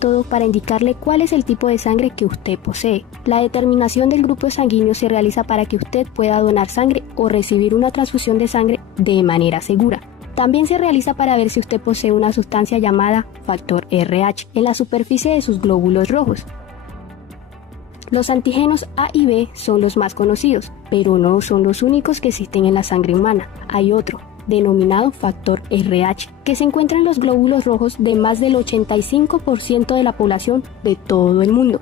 método para indicarle cuál es el tipo de sangre que usted posee. La determinación del grupo sanguíneo se realiza para que usted pueda donar sangre o recibir una transfusión de sangre de manera segura. También se realiza para ver si usted posee una sustancia llamada factor RH en la superficie de sus glóbulos rojos. Los antígenos A y B son los más conocidos, pero no son los únicos que existen en la sangre humana. Hay otro, denominado factor RH, que se encuentra en los glóbulos rojos de más del 85% de la población de todo el mundo.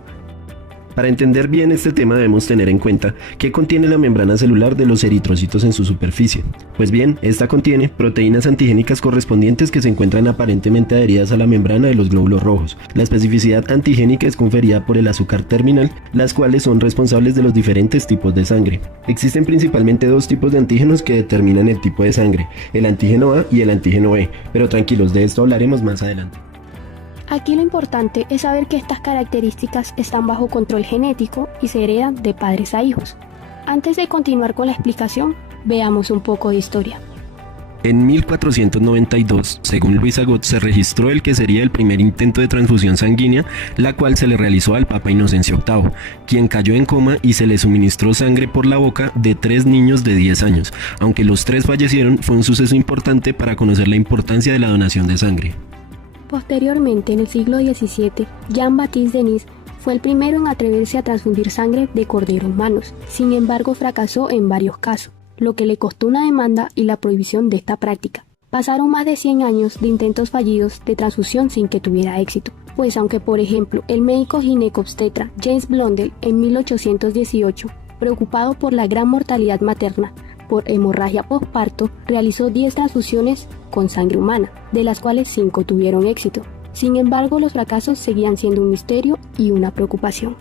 Para entender bien este tema debemos tener en cuenta qué contiene la membrana celular de los eritrocitos en su superficie. Pues bien, esta contiene proteínas antigénicas correspondientes que se encuentran aparentemente adheridas a la membrana de los glóbulos rojos. La especificidad antigénica es conferida por el azúcar terminal, las cuales son responsables de los diferentes tipos de sangre. Existen principalmente dos tipos de antígenos que determinan el tipo de sangre, el antígeno A y el antígeno B, pero tranquilos, de esto hablaremos más adelante. Aquí lo importante es saber que estas características están bajo control genético y se heredan de padres a hijos. Antes de continuar con la explicación, veamos un poco de historia. En 1492, según Luis Agot, se registró el que sería el primer intento de transfusión sanguínea, la cual se le realizó al Papa Inocencio VIII, quien cayó en coma y se le suministró sangre por la boca de 3 niños de 10 años. Aunque los 3 fallecieron, fue un suceso importante para conocer la importancia de la donación de sangre. Posteriormente, en el siglo XVII, Jean-Baptiste Denis fue el primero en atreverse a transfundir sangre de corderos humanos. Sin embargo, fracasó en varios casos, lo que le costó una demanda y la prohibición de esta práctica. Pasaron más de 100 años de intentos fallidos de transfusión sin que tuviera éxito, pues aunque por ejemplo el médico ginecobstetra James Blundell en 1818, preocupado por la gran mortalidad materna por hemorragia postparto, realizó 10 transfusiones con sangre humana, de las cuales 5 tuvieron éxito. Sin embargo, los fracasos seguían siendo un misterio y una preocupación.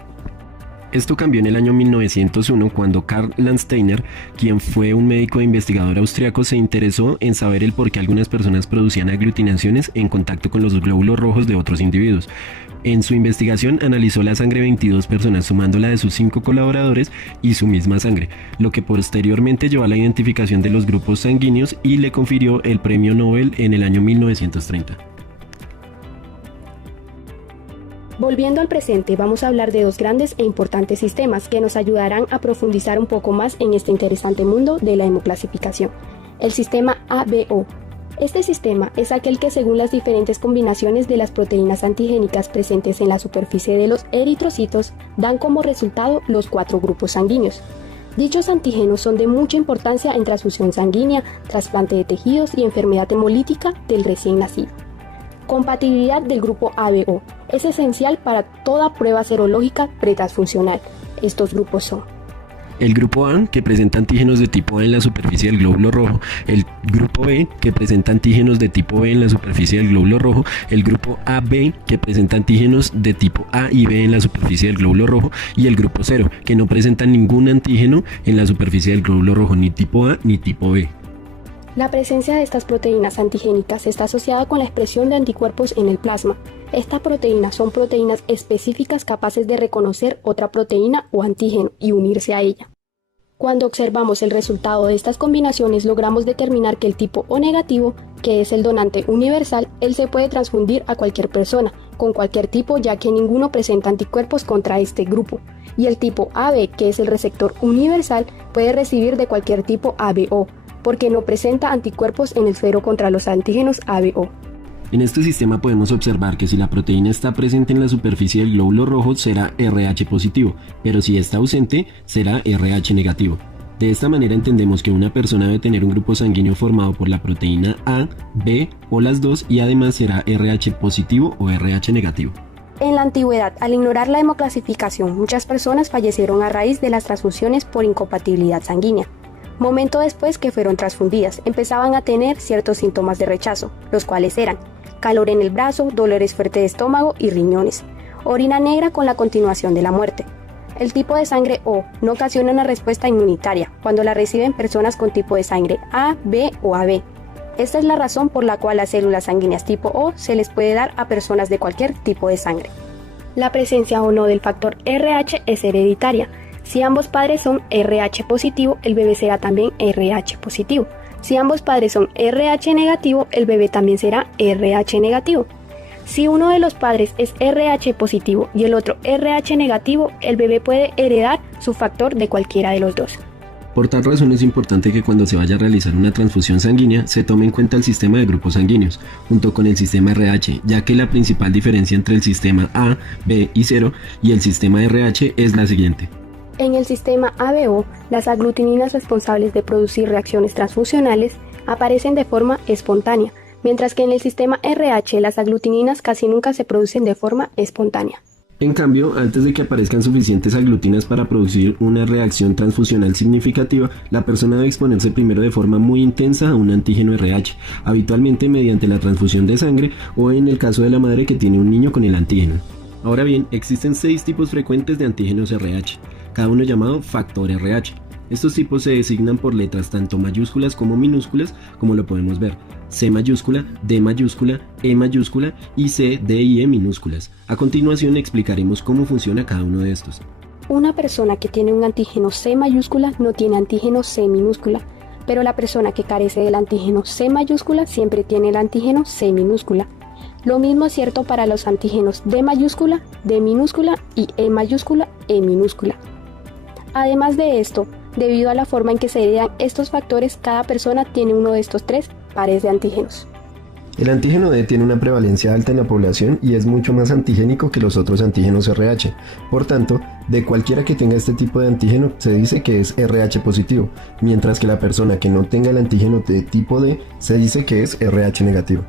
Esto cambió en el año 1901 cuando Karl Landsteiner, quien fue un médico e investigador austriaco, se interesó en saber el por qué algunas personas producían aglutinaciones en contacto con los glóbulos rojos de otros individuos. En su investigación analizó la sangre de 22 personas, sumando la de sus 5 colaboradores y su misma sangre, lo que posteriormente llevó a la identificación de los grupos sanguíneos y le confirió el premio Nobel en el año 1930. Volviendo al presente, vamos a hablar de dos grandes e importantes sistemas que nos ayudarán a profundizar un poco más en este interesante mundo de la hemoclasificación. El sistema ABO. Este sistema es aquel que, según las diferentes combinaciones de las proteínas antigénicas presentes en la superficie de los eritrocitos, dan como resultado los 4 grupos sanguíneos. Dichos antígenos son de mucha importancia en transfusión sanguínea, trasplante de tejidos y enfermedad hemolítica del recién nacido. Compatibilidad del grupo ABO es esencial para toda prueba serológica pretransfuncional. Estos grupos son el grupo A, que presenta antígenos de tipo A en la superficie del glóbulo rojo, el grupo B, que presenta antígenos de tipo B en la superficie del glóbulo rojo, el grupo AB, que presenta antígenos de tipo A y B en la superficie del glóbulo rojo, y el grupo 0, que no presenta ningún antígeno en la superficie del glóbulo rojo, ni tipo A ni tipo B. La presencia de estas proteínas antigénicas está asociada con la expresión de anticuerpos en el plasma. Estas proteínas son proteínas específicas capaces de reconocer otra proteína o antígeno y unirse a ella. Cuando observamos el resultado de estas combinaciones, logramos determinar que el tipo O negativo, que es el donante universal, él se puede transfundir a cualquier persona, con cualquier tipo, ya que ninguno presenta anticuerpos contra este grupo. Y el tipo AB, que es el receptor universal, puede recibir de cualquier tipo ABO, porque no presenta anticuerpos en el suero contra los antígenos ABO. En este sistema podemos observar que si la proteína está presente en la superficie del glóbulo rojo será RH positivo, pero si está ausente será RH negativo. De esta manera entendemos que una persona debe tener un grupo sanguíneo formado por la proteína A, B o las dos y además será RH positivo o RH negativo. En la antigüedad, al ignorar la hemoclasificación, muchas personas fallecieron a raíz de las transfusiones por incompatibilidad sanguínea. Momento después que fueron transfundidas, empezaban a tener ciertos síntomas de rechazo, los cuales eran calor en el brazo, dolores fuertes de estómago y riñones, orina negra con la continuación de la muerte. El tipo de sangre O no ocasiona una respuesta inmunitaria cuando la reciben personas con tipo de sangre A, B o AB. Esta es la razón por la cual las células sanguíneas tipo O se les puede dar a personas de cualquier tipo de sangre. La presencia o no del factor RH es hereditaria. Si ambos padres son RH positivo, el bebé será también RH positivo. Si ambos padres son RH negativo, el bebé también será RH negativo. Si uno de los padres es RH positivo y el otro RH negativo, el bebé puede heredar su factor de cualquiera de los dos. Por tal razón es importante que cuando se vaya a realizar una transfusión sanguínea se tome en cuenta el sistema de grupos sanguíneos, junto con el sistema RH, ya que la principal diferencia entre el sistema A, B y 0 y el sistema RH es la siguiente. En el sistema ABO, las aglutininas responsables de producir reacciones transfusionales aparecen de forma espontánea, mientras que en el sistema RH las aglutininas casi nunca se producen de forma espontánea. En cambio, antes de que aparezcan suficientes aglutinas para producir una reacción transfusional significativa, la persona debe exponerse primero de forma muy intensa a un antígeno RH, habitualmente mediante la transfusión de sangre o en el caso de la madre que tiene un niño con el antígeno. Ahora bien, existen 6 tipos frecuentes de antígenos RH, cada uno llamado factor RH. Estos tipos se designan por letras tanto mayúsculas como minúsculas, como lo podemos ver: C mayúscula, D mayúscula, E mayúscula y C, D y E minúsculas. A continuación explicaremos cómo funciona cada uno de estos. Una persona que tiene un antígeno C mayúscula no tiene antígeno C minúscula, pero la persona que carece del antígeno C mayúscula siempre tiene el antígeno C minúscula. Lo mismo es cierto para los antígenos D mayúscula, D minúscula y E mayúscula, E minúscula. Además de esto, debido a la forma en que se heredan estos factores, cada persona tiene uno de estos 3 pares de antígenos. El antígeno D tiene una prevalencia alta en la población y es mucho más antigénico que los otros antígenos RH. Por tanto, de cualquiera que tenga este tipo de antígeno se dice que es RH positivo, mientras que la persona que no tenga el antígeno de tipo D se dice que es RH negativo.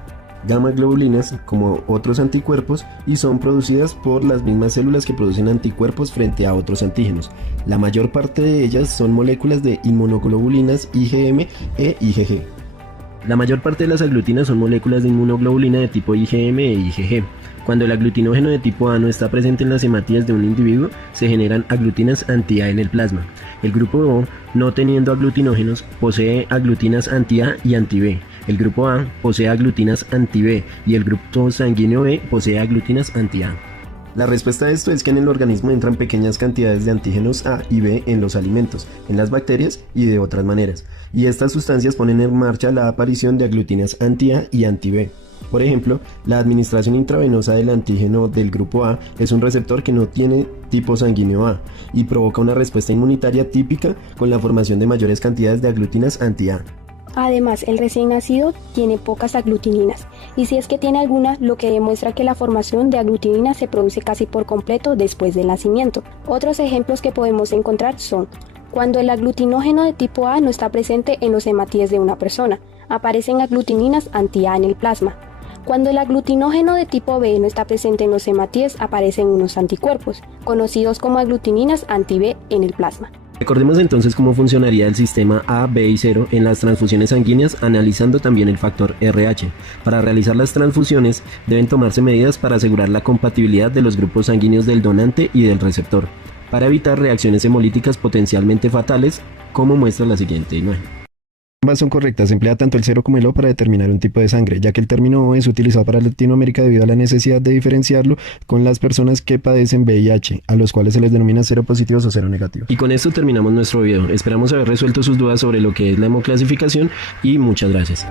Gamma globulinas como otros anticuerpos y son producidas por las mismas células que producen anticuerpos frente a otros antígenos. La mayor parte de ellas son moléculas de inmunoglobulinas IgM e IgG. La mayor parte de las aglutinas son moléculas de inmunoglobulina de tipo IgM e IgG. Cuando el aglutinógeno de tipo A no está presente en las hematías de un individuo, se generan aglutinas anti-A en el plasma. El grupo O, no teniendo aglutinógenos, posee aglutinas anti-A y anti-B. El grupo A posee aglutinas anti-B y el grupo sanguíneo B posee aglutinas anti-A. La respuesta a esto es que en el organismo entran pequeñas cantidades de antígenos A y B en los alimentos, en las bacterias y de otras maneras, y estas sustancias ponen en marcha la aparición de aglutinas anti-A y anti-B. Por ejemplo, la administración intravenosa del antígeno del grupo A es un receptor que no tiene tipo sanguíneo A y provoca una respuesta inmunitaria típica con la formación de mayores cantidades de aglutinas anti-A. Además, el recién nacido tiene pocas aglutininas, y si es que tiene alguna, lo que demuestra que la formación de aglutinina se produce casi por completo después del nacimiento. Otros ejemplos que podemos encontrar son cuando el aglutinógeno de tipo A no está presente en los hematíes de una persona, aparecen aglutininas anti-A en el plasma. Cuando el aglutinógeno de tipo B no está presente en los hematíes, aparecen unos anticuerpos, conocidos como aglutininas anti-B en el plasma. Recordemos entonces cómo funcionaría el sistema A, B y 0 en las transfusiones sanguíneas, analizando también el factor RH. Para realizar las transfusiones deben tomarse medidas para asegurar la compatibilidad de los grupos sanguíneos del donante y del receptor, para evitar reacciones hemolíticas potencialmente fatales, como muestra la siguiente imagen. Ambas son correctas, se emplea tanto el 0 como el O para determinar un tipo de sangre, ya que el término O es utilizado para Latinoamérica debido a la necesidad de diferenciarlo con las personas que padecen VIH, a los cuales se les denomina cero positivos o cero negativos. Y con esto terminamos nuestro video. Esperamos haber resuelto sus dudas sobre lo que es la hemoclasificación y muchas gracias.